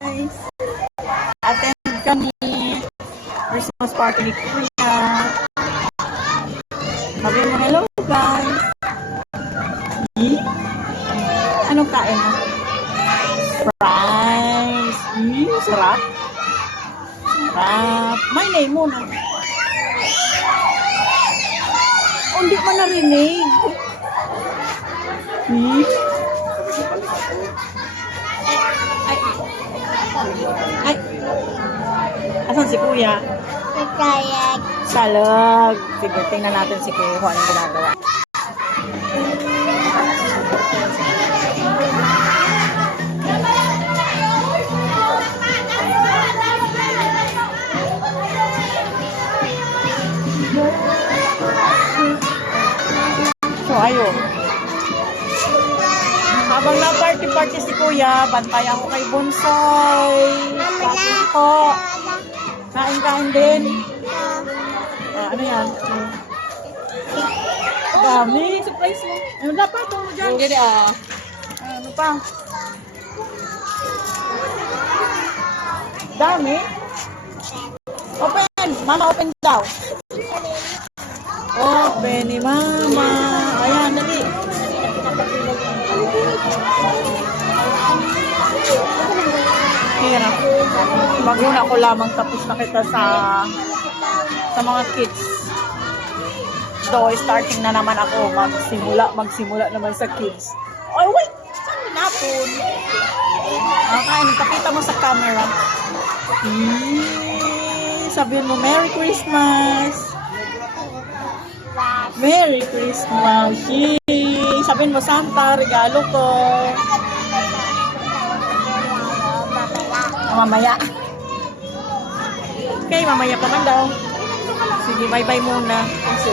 guys. Attend kami. Christmas party ni Kuya. Sabi mo, hello guys. Anong kain mo? Fries. Sarap. Sarap. May name mo na. Oh, hindi mo narinig. Ay. Asan si Kuya? Kayag. Salag. Sige, tingnan natin si Kuya kung anong ginagawa. So, ayun. Habang na-party-party si Kuya, bantayan ko kay Bonsai. Kain po. Kain-kain din. Ano yan? Dami. Surprise mo. Ano dapat ito mo dyan? Hindi Ano pa? Dami. Open. Mama, open daw. Open ni Mama. Ayan, dali. Hirap. Maguna ko lamang tapos na kita sa mga kids. So, starting na naman ako. Magsimula naman sa kids. Oh, wait! Saan napon? Okay, pakita mo sa camera. Sabihin mo, Merry Christmas! Merry Christmas! Yay! Sabihin mo, Santa, regalo ko. Mamaya. Okay, mamaya pa man daw. Sige, bye-bye muna. Kasi,